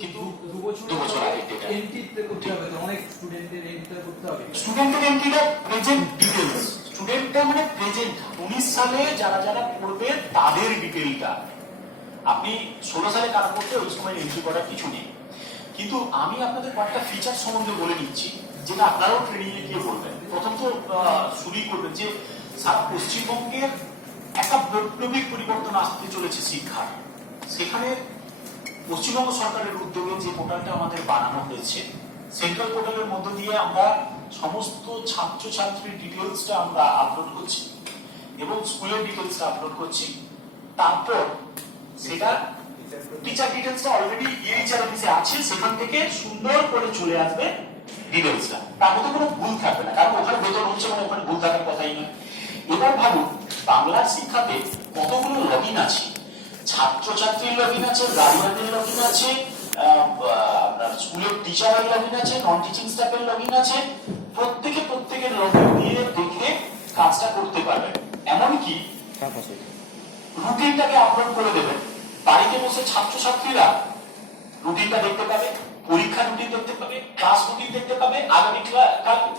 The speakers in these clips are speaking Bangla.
কিন্তু 2 বছর আগে ডেটা এন্ট্রিতে করতে হবে, তো অনেক স্টুডেন্টের এন্ট্রিতে করতে হবে। স্টুডেন্টের এন্ট্রিটা প্রেজেন্ট ডিটেইলস, স্টুডেন্টটা মানে প্রেজেন্ট 19 সালে যারা যারা পড়বে তাদের ডিটেইলটা। আপনি 16 সালে কারা পড়তে ওই সময় এন্ট্রি করার কিছু নেই। কিন্তু আমি আপনাদের কয়েকটা ফিচার সম্বন্ধে বলে নিচ্ছি, যেটা আপনারাও ট্রেনিং এ গিয়ে বলবেন। প্রথম তো শুরুই করবেন যে সারা পশ্চিমবঙ্গের একটা বৈপ্লবিক পরিবর্তন আসতে চলেছে শিক্ষার। সেখানে পশ্চিমবঙ্গ সরকারের উদ্যোগে যে পোর্টালটা আমাদের বানানো হয়েছে, সেন্ট্রাল পোর্টালের মধ্য দিয়ে আমরা সমস্ত ছাত্রছাত্রীর ডিটেলসটা আমরা আপলোড করছি এবং স্কুলের ডিটেলসটা আপলোড করছি। তারপর সেটা টিচার ডিটেলসটা অলরেডি ইএইচআর অফিসে আছে, সেখান থেকে সুন্দর করে চলে আসবে ডিটেলসটা। তার মধ্যে কোনো ভুল থাকবে না, কারণ ওখানে বেতন হচ্ছে মানে ওখানে ভুল থাকার কথাই নয়। এবার ভাবুন বাংলার শিক্ষাতে কতগুলো লগইন আছে, ছাত্রছাত্রীর লগইন আছে, গার্ডিয়ানদের লগইন আছে, আপনার স্কুলের টিচারের লগইন আছে, নন টিচিং স্টাফের লগইন আছে। প্রত্যেকের লগইন দিয়ে দেখে কাজটা করতে পারবেন। এমনকি রুটিনটাকে আপলোড করে দেবেন, বাড়িতে বসে ছাত্রছাত্রীরা রুটিনটা দেখতে পাবে, পরীক্ষা রুটিন দেখতে পাবে, ক্লাস রুটিন দেখতে পাবে, আগামী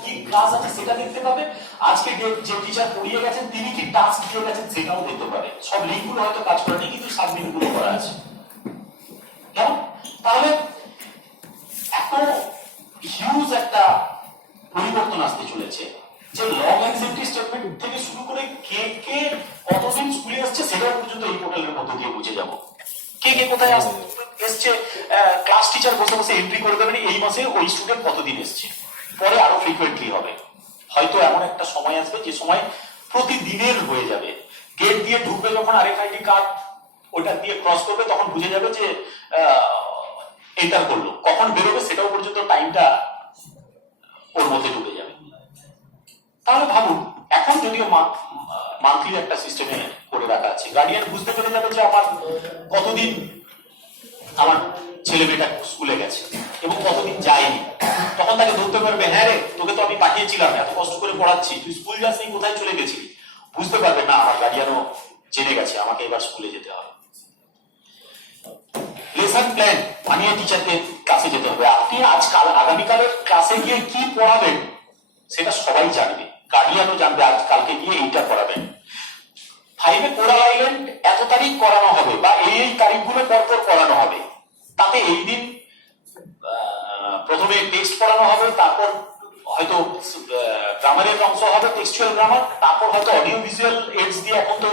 কি ক্লাস আছে সেটা দেখতে পাবে, আজকে যে টিচার পড়িয়ে গেছেন তিনি কি টাস্ক দিয়ে গেছেন সেটাও দেখতে পাবে। সব লিঙ্কগুলো হয়তো কাজ করেনি কিন্তু সাবমিট গুলো করা আছে। কেমন? তাহলে এত হিউজ একটা পরিবর্তন আসতে চলেছে যে লগ এন্ট্রি স্টেটমেন্ট থেকে শুরু করে কে কে কতদিন স্কুলে আসছে সেটাও পর্যন্ত এই পোর্টালের মধ্যে দিয়ে বুঝে যাবো। কে কে কোথায় এসছে, ক্লাস টিচার বসে বসে এন্ট্রি করে দেবেন এই মাসে ওই স্টুডেন্ট কতদিন এসছে। পরে আরো ফ্রিকুয়েন্টলি হবে, হয়তো এমন একটা সময় আসবে যে সময় প্রতিদিনের হয়ে যাবে। গেট দিয়ে ঢুকবে যখন আরএফআইডি কার্ড ওটা দিয়ে ক্রস করবে তখন বুঝে যাবে যে এন্টার করলো, কখন বেরোবে সেটাও পর্যন্ত টাইমটা ওর মধ্যে ঢুকে যাবে। তাহলে ভাবুন এখন যদিও মান্থলি একটা সিস্টেমে করে রাখা আছে, গার্ডিয়ান বুঝতে পেরে যাবে যে আমার কতদিন আমার ছেলে মেয়েটা স্কুলে গেছে এবং কতদিন যায়নি, তখন তাকে ধরতে পারবে, হ্যাঁ রে তোকে তো আমি পাঠিয়েছিলাম এত কষ্ট করে পড়াচ্ছি, তুই স্কুল যাসনি, কোথায় চলে গেছিলি। বুঝতে পারবে না আমার গার্ডিয়ানও জেনে গেছে আমাকে এবার স্কুলে যেতে হবে। লেসন প্ল্যান বানিয়ে টিচারদের ক্লাসে যেতে হবে। আপনি আজকাল আগামীকালের ক্লাসে গিয়ে কি পড়াবেন সেটা সবাই জানবে, গার্ডিয়ানও জানবে আজ কালকে গিয়ে এইটা পড়াবেন। 5 কোরাল আইল্যান্ড এত তারিখ করানো হবে বা এই তারিখগুলো পরপর করানো হবে, তাতে এই দিন প্রথমে টেক্সট পড়ানো হবে, তারপর হয়তো গ্রামারের অংশ হবে, টেক্সচুয়াল গ্রামার, তারপর হয়তো অডিও ভিজুয়াল এডস দিয়ে, এখন তো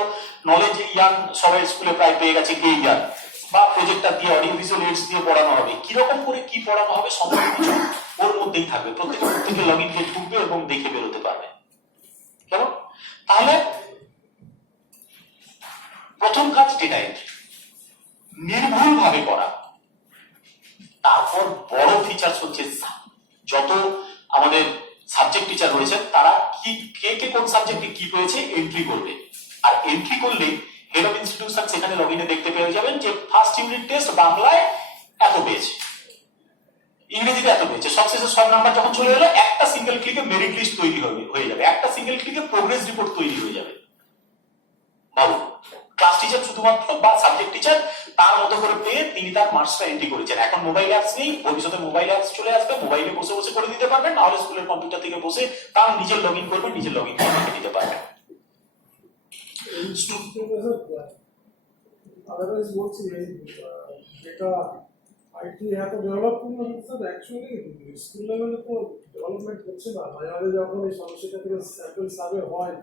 নলেজ ইয়ান সবাই স্কুলে প্রায় পেয়ে গেছে কে ইয়ান, বা প্রজেক্টর দিয়ে অডিও ভিজুয়াল এডস দিয়ে পড়ানো হবে। কিরকম করে কি পড়ানো হবে সমস্ত কিছু ওর মধ্যেই থাকবে, প্রত্যেকে লগ ইন করে ঢুকবে এবং দেখে বেরোতে পারবে। কেন? তাহলে প্রথম কাজ ডেটা এন্ট্রি নির্ভুল ভাবে করা। তারপর বড় ফিচার হচ্ছে যত আমাদের সাবজেক্ট টিচার রয়েছেন তারা কি কে কোন সাবজেক্টে কি পেয়েছে এন্ট্রি করবে, আর এন্ট্রি করলে হেড অফ ইনস্টিটিউশন সেখানে লগ ইনে দেখতে পেয়ে যাবেন যে ফার্স্ট ইউনিট টেস্ট বাংলায় এত পেয়েছে, ইংরেজিতে এত পেয়েছে, সবশেষে সব নাম্বার যখন চলে এলো একটা সিঙ্গেল ক্লিকে মেরিট লিস্ট তৈরি হয়ে যাবে, একটা সিঙ্গেল ক্লিকে প্রোগ্রেস রিপোর্ট তৈরি হয়ে যাবে। ভাবুন ক্লাস টিচার শুধুমাত্র বা সাবজেক্ট টিচার তার মতো করে পেয়ে তিনি তার মার্কসটা এন্ট্রি করেছেন। এখন মোবাইল অ্যাপস নেই, ভবিষ্যতে মোবাইল অ্যাপস চলে আসবে, মোবাইলে বসে বসে করে দিতে পারবেন, নাহলে স্কুলের কম্পিউটার থেকে বসে তার নিজের লগ ইন করবেন, নিজের লগ ইন করে দিতে পারবেন। Otherwise, what's data IT এত ডেভেলপমেন্ট হচ্ছে, অ্যাকচুয়ালি স্কুল লেভেলে তো ডেভেলপমেন্ট হচ্ছে না। মাঝে যখন এই সমস্যাটা থেকে স্যাম্পল সার্ভে হয়,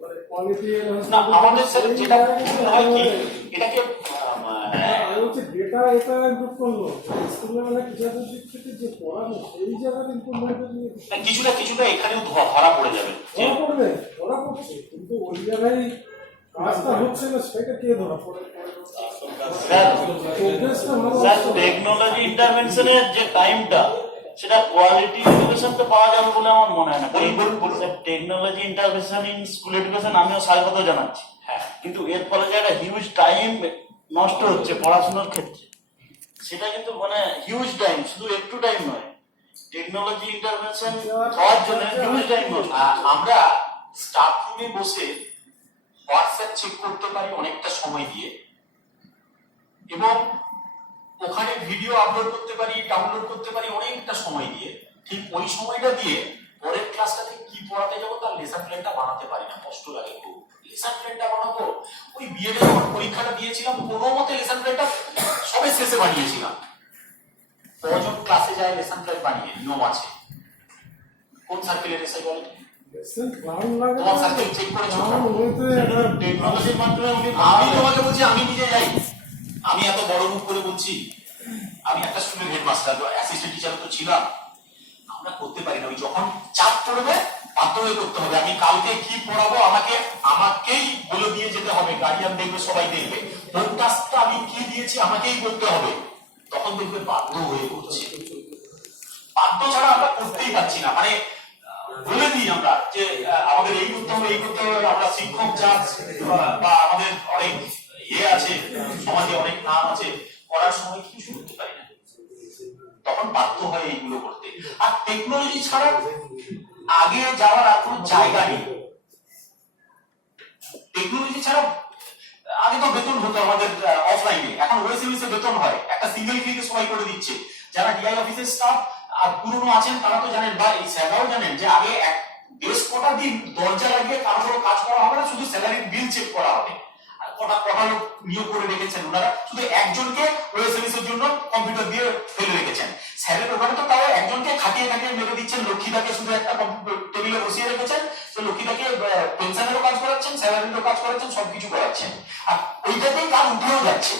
মানে কোয়ালিটি না আমাদের স্যার যেটা হয় কি এটাকে আমি হচ্ছে ডেটা এটা ইমপ্রুভ করলো, স্কুল লেভেলে টিচারদের দিক থেকে যে পড়ানো সেই জায়গার ইমপ্রুভমেন্ট নিয়ে কিছুটা এখানেও ধরা পড়ে যাবে, ধরা পড়ছে, কিন্তু ওই জায়গায় কাজটা হচ্ছে না, সেটা কে ধরা পড়ে। টেকনোলজি ইন্টারভেনশনের যে টাইমটা সেটা কোয়ালিটি এডুকেশনতে পাওয়া যাবে বলে আমার মনে হয় না। Technology intervention in school education আমিও স্বাগত জানাচ্ছি, হ্যাঁ, কিন্তু এর ফলে যে একটা হিউজ টাইম নষ্ট হচ্ছে পড়াশোনার ক্ষেত্রে, সেটা কিন্তু মানে হিউজ টাইম, শুধু একটু টাইম নয়, টেকনোলজি ইন্টারভেনশন হওয়ার জন্য হিউজ টাইম নষ্ট। আমরা স্টাফ রুমে বসে হোয়াটসঅ্যাপ চেক করতে পারি অনেকটা সময় দিয়ে, এবং ওখানে ভিডিও আপলোড করতে পারি, ডাউনলোড করতে পারি অনেকটা সময় দিয়ে। ঠিক ওই সময়টা দিয়ে পরের ক্লাসটাতে কি পড়াতে যাবো তার লেসন প্ল্যানটা বানাতে পারি না, কষ্ট লাগে খুব। লেসন প্ল্যানটা বানাবো, ওই বিএড এর যখন পরীক্ষাটা দিয়েছিলাম কোনো মতে লেসন প্ল্যানটা সবে শেষে বানিয়েছিলাম। কজন ক্লাসে যায় লেসন প্ল্যান বানিয়ে? নিয়ম আছে। কোন সার্কেলের এসআই বলেন? লেসন প্ল্যান লাগে তোমার সার্কেল চেক করেছো? টেকনোলজির মাধ্যমে উনি আমি তোমাকে বলছি, আমি নিজে যাই। আমি এত বড় মুখ করে বলছি, আমি একটা স্কুলের হেডমাস্টার, অ্যাসিস্ট্যান্ট টিচার তো ছিলাম। আমরা করতে পারি না, ওই যখন চাপ পড়বে বাধ্য হয়ে করতে হবে। আমি কালকে কি পড়াবো আমাকেই বলে দিয়ে যেতে হবে, গার্ডিয়ান দেখবে, সবাই দেখবে। কোন টাস্কটা আমি কি দিয়েছি আমাকেই করতে হবে, তখন দেখবে বাধ্য হয়ে করছে। বাধ্য ছাড়া আমরা করতেই পারছি না। মানে বলে দিই আমরা যে আমাদের এই করতে হবে, এই করতে হবে, আমরা শিক্ষক জাজ বা আমাদের অনেক ইয়ে আছে, সমাজে অনেক নাম আছে, করার সময় কিছু করতে পারি না, তখন বাধ্য হয় এইগুলো করতে। আর টেকনোলজি ছাড়া আগে যাওয়ার আর কোনো জায়গা নেই। টেকনোলজি ছাড়া আগে তো বেতন হতো আমাদের অফলাইনে, এখন ওএসএমএস এ বেতন হয়, একটা সিঙ্গেল ক্লিকে সবাই করে দিচ্ছে। যারা ডিআই অফিসের স্টাফ আর পুরনো আছেন তারা তো জানেন, বা এই স্যাররাও জানেন যে আগে বেশ কটা দিন দরজা লাগিয়ে কারো কোনো কাজ করা হবে না, শুধু স্যালারির বিল চেক করা হবে। আর কটা লোক নিয়োগ করে রেখেছেন ওনারা, শুধু একজনকে ওএসএমএস এর জন্য কম্পিউটার দিয়ে ফেলে রেখেছেন। স্যারের ওখানে তো তাও একজনকে খাটিয়ে মেরে দিচ্ছেন। লক্ষ্মীদাকে শুধু একটা টেবিলে বসিয়ে রেখেছেন, তো লক্ষ্মীদাকে পেনশনেরও কাজ করাচ্ছেন, স্যালারিরও কাজ করাচ্ছেন, সবকিছু করাচ্ছেন। আর ওইটাতেই কাজ উঠেও যাচ্ছে।